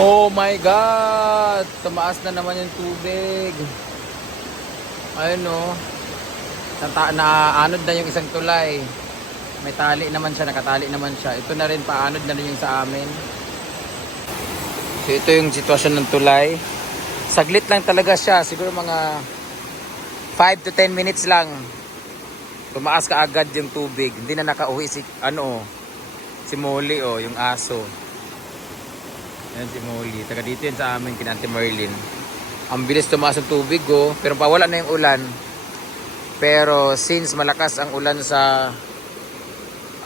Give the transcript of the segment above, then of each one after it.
Oh my God! Tumaas na naman yung tubig. Ayun no. Nata naanod na yung isang tulay. May tali naman siya, nakatali naman siya. Ito na rin, paanod na rin yung sa amin. So ito yung sitwasyon ng tulay. Saglit lang talaga siya. Siguro mga 5 to 10 minutes lang. Tumaas ka agad yung tubig. Hindi na nakauwi si, ano, si Molly, oh, yung aso. Yan si Molly. Taga dito yan sa amin, kina Auntie Merlin. Ang bilis tumaas ng tubig, oh. Pero pawala na yung ulan. Pero since malakas ang ulan sa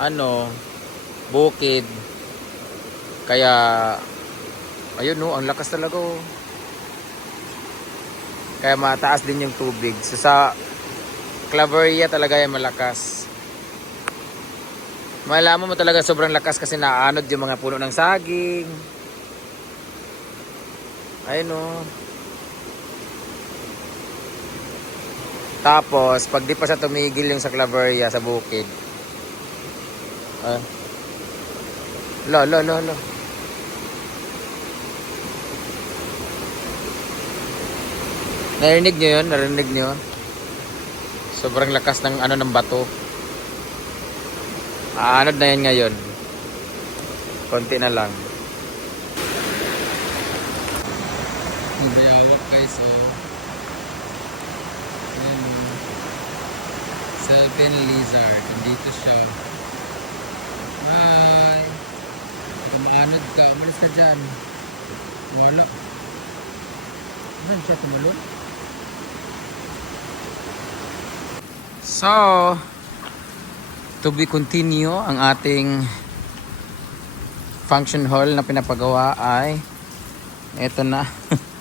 ano, bukid, kaya ayun no, ang lakas talaga oh. Kaya mataas din yung tubig. So sa Claveria talaga yan malakas. Malaman mo talaga sobrang lakas kasi naanod yung mga puno ng saging. Ayun oh. Tapos, pag di pa siya tumigil yung sa Claveria sa bukid. Ah. Lo, lo, lo, lo. Narinig nyo yun? Narinig nyo? Sobrang lakas ng ano ng bato. Aanod na yan ngayon. Konti na lang. Bayawak guys, oh. Ayan, oh. Seven lizard. Dito siya. Bye! Tumaanod ka. Umalis ka dyan. Wala. Saan siya tumalon? So, to be continue ang ating function hall na pinapagawa ay ito na.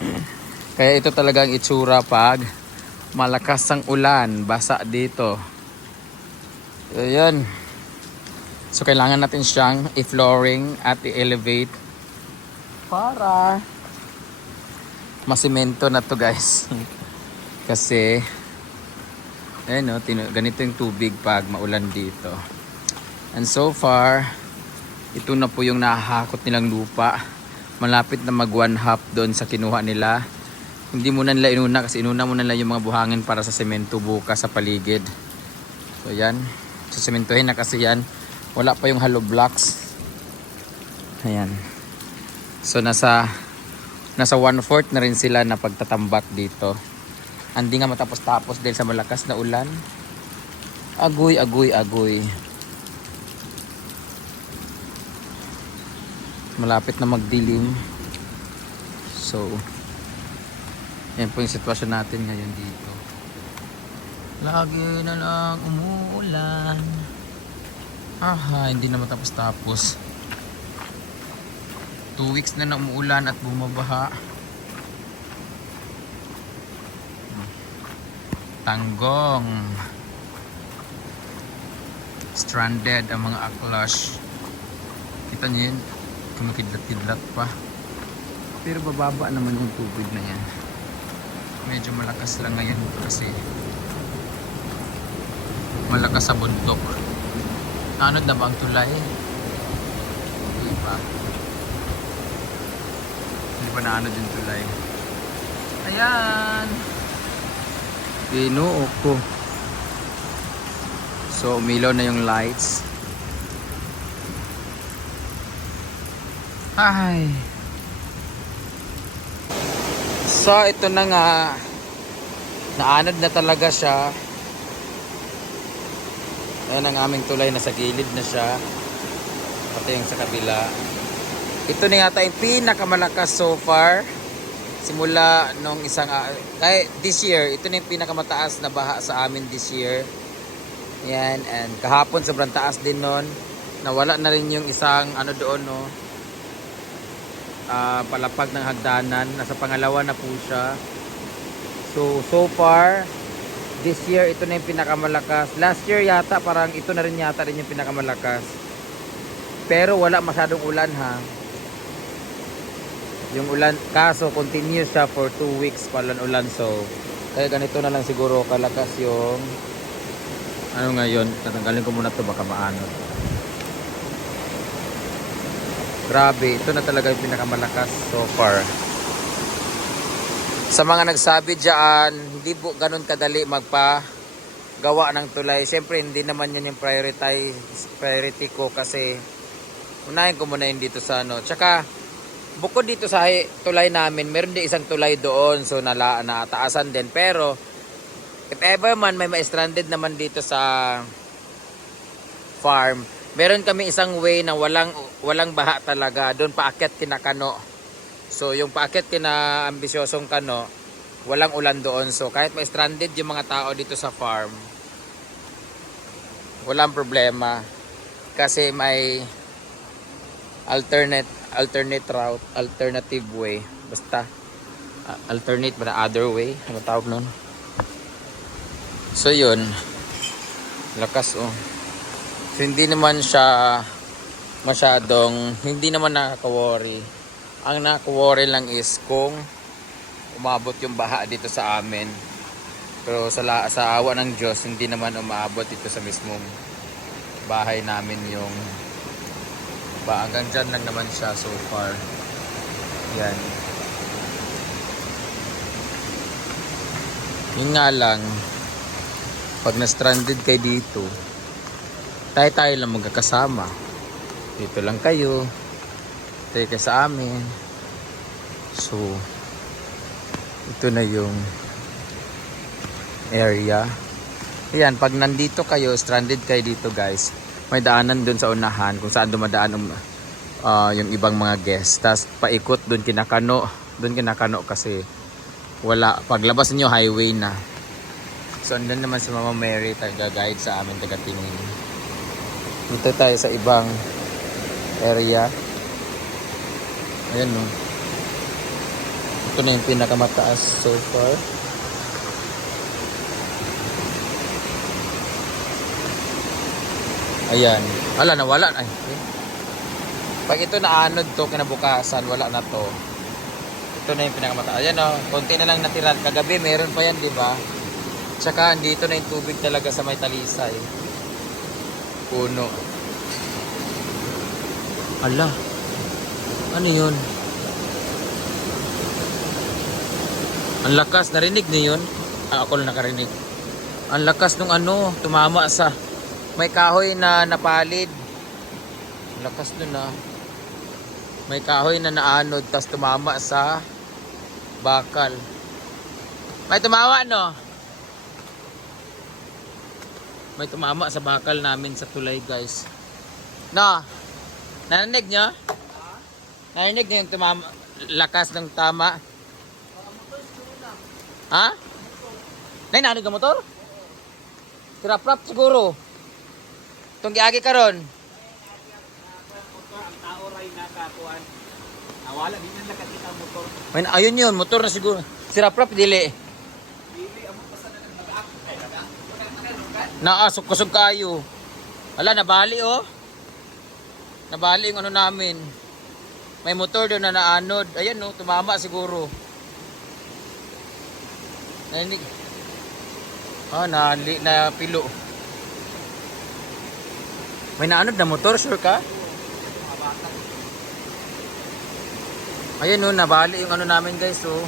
Kaya ito talaga ang itsura pag malakas ang ulan, basa dito. Yun. So, kailangan natin siyang i-flooring at i-elevate para masimento na to guys. Kasi, ayun no, ganito yung tubig pag maulan dito. And so far, ito na po yung nahahakot nilang lupa. Malapit na mag one half doon sa kinuha nila. Hindi muna nila inuna kasi inuna muna nila yung mga buhangin para sa semento bukas sa paligid. So yan, sasementohin na kasi yan. Wala pa yung hollow blocks. Ayan. So nasa nasa one-fourth na rin sila na pagtatambak dito. Hindi nga matapos-tapos dahil sa malakas na ulan. Agoy, agoy, agoy. Malapit na magdilim. So, yan po yung sitwasyon natin ngayon dito. Lagi na lang umuulan. Aha, hindi na matapos-tapos. Two weeks na na umuulan at bumabaha. Tanggong. Stranded ang mga aklash. Kita niyo yun? Kumikidlat-kidlat pa. Pero bababa naman yung tubig na yan. Medyo malakas lang ngayon kasi malakas sa bundok. Anod na ba ang tulay? Hindi pa. Hindi pa naanod yung tulay. Ayan! Pinuo ko. So, umilaw na yung lights. Ay! So, ito na nga. Naanod na talaga siya. Ayan ang aming tulay, nasa gilid na siya. Pati yung sa kabila. Ito na yata yung pinakamalakas so far. Simula nung isang, uh, kaya this year, ito na yung pinakamataas na baha sa amin this year. Yan, and kahapon sobrang taas din nun. Nawala na rin yung isang ano doon, no. Ah, palapag ng hagdanan. Nasa pangalawa na po siya. So, so far, this year, ito na yung pinakamalakas. Last year yata, parang ito na rin yata rin yung pinakamalakas. Pero wala masyadong ulan ha. Yung ulan, kaso continuous siya for 2 weeks palan ulan. So, kaya ganito na lang siguro kalakas yung ano ngayon, tatanggalin ko muna to baka maano. So Grabe, ito na talaga yung pinakamalakas so far. Sa mga nagsabi dyan, hindi po ganun kadali magpa gawa ng tulay. Siyempre, hindi naman yun yung priority, priority ko kasi unahin ko muna yun dito sa ano. Tsaka, bukod dito sa tulay namin, meron din isang tulay doon. So, nala, nataasan din. Pero, if ever man may ma-stranded naman dito sa farm, meron kami isang way na walang walang baha talaga. Doon paakyat kinakano. So, yung paakyat kina ambisyosong kano, walang ulan doon. So, kahit ma-stranded yung mga tao dito sa farm, walang problema. Kasi may alternate alternate route, alternative way. Basta alternate ba other way? Ano tawag nun? So yun. Lakas oh. So hindi naman siya masyadong hindi naman nakaka-worry. Ang nakaka-worry lang is kung umabot yung baha dito sa amin. Pero sa, la- sa awa ng Diyos, hindi naman umabot dito sa mismong bahay namin yung ba hanggang dyan lang naman siya so far yan yun nga lang pag na-stranded kayo dito tayo tayo lang magkakasama dito lang kayo kayo sa amin so ito na yung area Ayan, pag nandito kayo, stranded kayo dito guys, may daanan dun sa unahan kung saan dumadaan um, ah, yung ibang mga guests. Tapos paikot dun kinakano, dun kinakano kasi wala, paglabas niyo highway na. So andun naman si Mama Mary, taga-guide sa amin, taga-tingin. Dito tayo sa ibang area. Ayan no. Ito na yung pinakamataas so far. Ayan. Wala na, wala na. Ay, eh. Pag ito naanod to, kinabukasan, wala na to. Ito na yung pinakamata. Ayan o, konti na lang natira. Kagabi, meron pa yan, di ba? Tsaka, dito na yung tubig talaga sa may talisay. Puno. Ala. Ano yun? Ang lakas, narinig niyo yun? Ah, ako lang nakarinig. Ang lakas nung ano, tumama sa may kahoy na napalid. Lakas nun ah. May kahoy na naanod tas tumama sa bakal. May tumama no? May tumama sa bakal namin sa tulay guys. No? Narinig nyo? Narinig nyo yung tumama, lakas ng tama? Ha? Nay, narinig ang motor? Sirap-rap siguro. Itong giagi. Nawala din ang nakakita ang motor. May ayun yun, motor na siguro. Sirap-rap dili. Dili amo pa sa nang nag-aak. Kusog kayo. Wala, nabali oh. Nabali yung ano namin. May motor doon na naanod. Ayan no, tumama siguro. Narinig. Ah, na, na pilo. May naanod na motor, sure ka? Ayan no, nabali yung ano namin guys oh.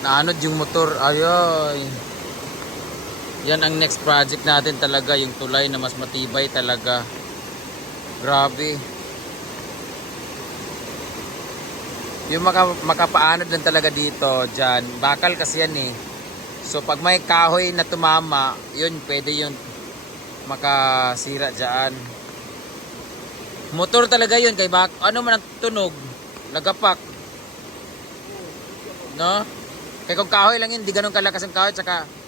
Naanod yung motor. Ayoy. Yan ang next project natin talaga, yung tulay na mas matibay talaga. Grabe. Yung maka, makapaanod lang talaga dito, dyan. Bakal kasi yan eh. So pag may kahoy na tumama, yun pwede yun makasira dyan. Motor talaga yun kay bak ano man ang tunog, lagapak. No? Kaya kung kahoy lang yun, hindi ganun kalakas ang kahoy, tsaka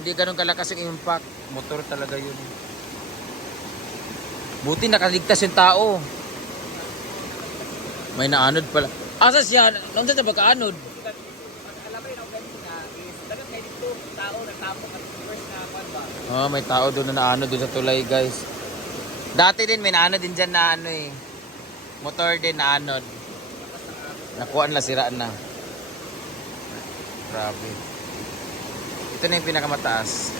hindi ganun kalakas yung impact. Motor talaga yun. Buti nakaligtas yung tao. May naanod pala. Asa siya? Nung siya pagkaanod? Oh, may tao doon na naano doon sa tulay, guys. Dati din may naano din dyan na ano eh. Motor din na anod. Nakuha na sira na. Grabe. Ito na yung pinakamataas.